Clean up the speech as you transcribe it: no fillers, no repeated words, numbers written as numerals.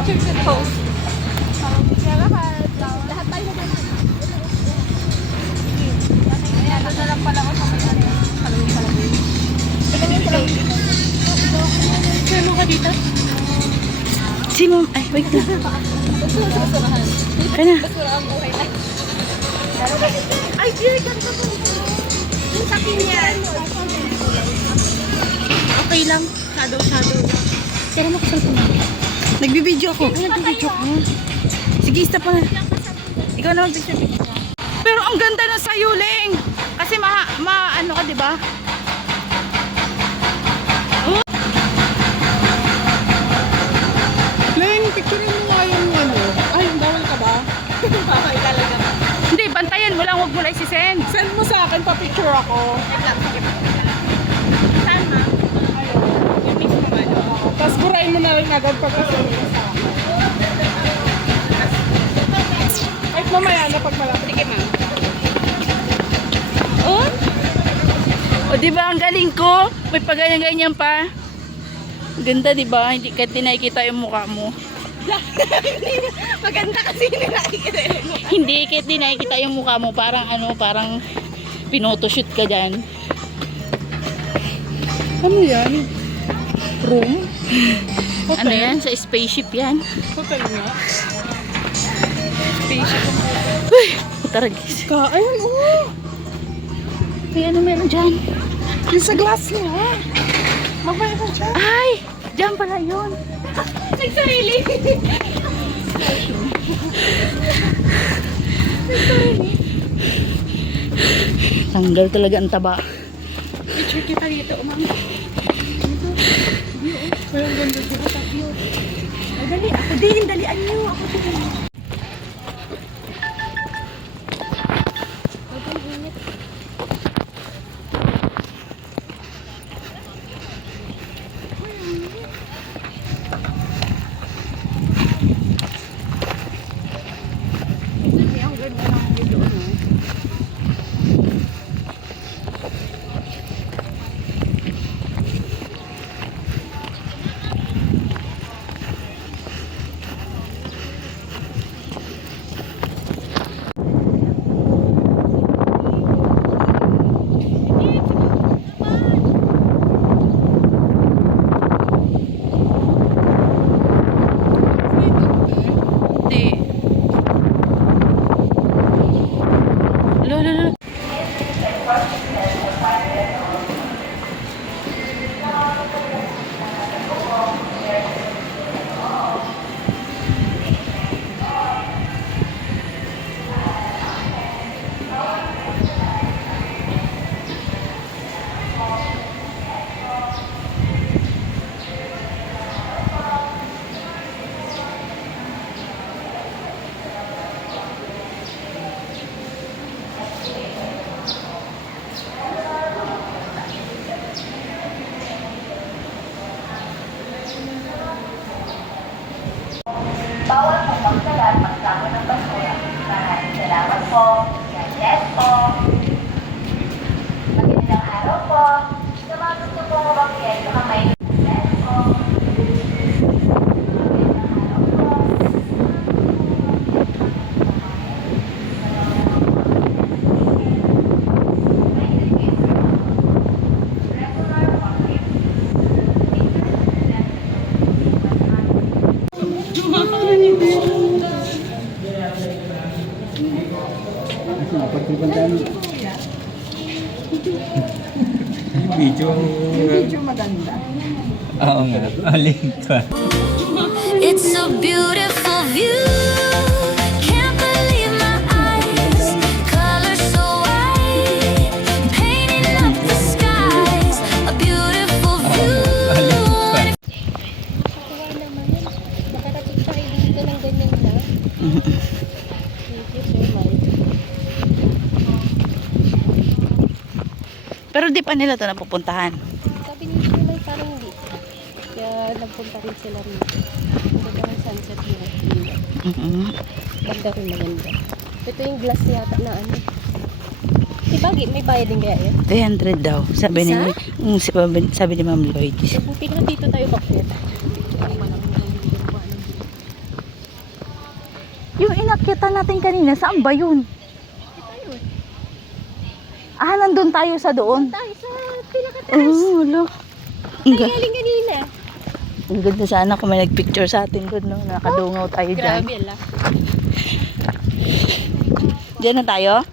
Post. Lahat tayo na ganun. Ayan, doon na lang pala ako sa may ano. Salawin. Ikaw yung salawin. Sino ka dito? Sino? Ay, wait na. Basurahan. Kaya na. Basurahan buhay na. Ay, dear, ganito po. Yung sa kinyan. Okay lang. Shadow. Tira mo kasi ito. Nagbibideo ako. Ay, nagbibideo ako. Sige, stop mo na. Ikaw na mag-picture. Pero ang ganda ng sayuling. Kasi ano ka, di ba? Len, picture mo nga yung ano. Ay, bawal ka ba? Bawal talaga. Hindi, bantayan mo lang. Huwag mo lang isi-send. Send mo sa akin, pa-picture ako. Saan ma? Yung mismo ba? Tapos burahin mo na rin agad pagka-send mo sa akin. Kahit mamaya na pag malapit. Sige ma'am. Oh? O, di ba ang galing ko? May paganyan-ganyan pa. Ganda, di ba? Hindi kahit di nakikita yung mukha mo. Maganda kasi hindi nakikita yung mukha. Hindi kahit di nakikita yung mukha mo. Parang parang pinotoshoot ka dyan. Ano yan? Room? Hotel? Ano yan? Sa spaceship yan. Hotel nga? Spaceship. Uy! Taragis. Ayun, oh! May ano meron dyan? Yung sa glass niya. Mamaya ka dyan. Ay! Dyan pala yun. Nagsarili. Tanggal talaga ang taba. Picture kita dito, umang. Ayun, ganda dito. Ay, dali. Ako din. Dalian niyo. Ako din. Hindi. Lolo. Bawal pong magkalat magsama ng basura. Maraming salamat po. God bless po. Magandang araw po. Sa mga gusto pong magbigay sa kamay. God bless po. Magandang araw po. Video maganda. Oo nga, alin ka. It's a beautiful view. Can't believe my eyes. Colors so white, painting up the skies. A beautiful view. Kuha naman yun. Nakarating tayo dito ng ganyan na. Thank you so much. Pero di pa nila ito napupuntahan. Sabi ni Shimay parang hindi. Kaya nagpunta rin sila rin. Maganda ng sunset nila. Ganda rin maganda. Ito yung glass yata na ano. Diba may bayad din kaya yun? 300 daw. Sabi ni, Isa? sabi ni Ma'am Lloyd. Buti nga dito tayo bakit. Yung inakyatan natin kanina, saan ba yun? Ah, nandun tayo sa doon. Tayo sa pinakataas. Oo, wala. Ang ga- Galing kanina. ang ganda sana kung may nagpicture sa atin doon, no? Nakadungaw tayo dyan. Grabe, ala. Diyan na tayo?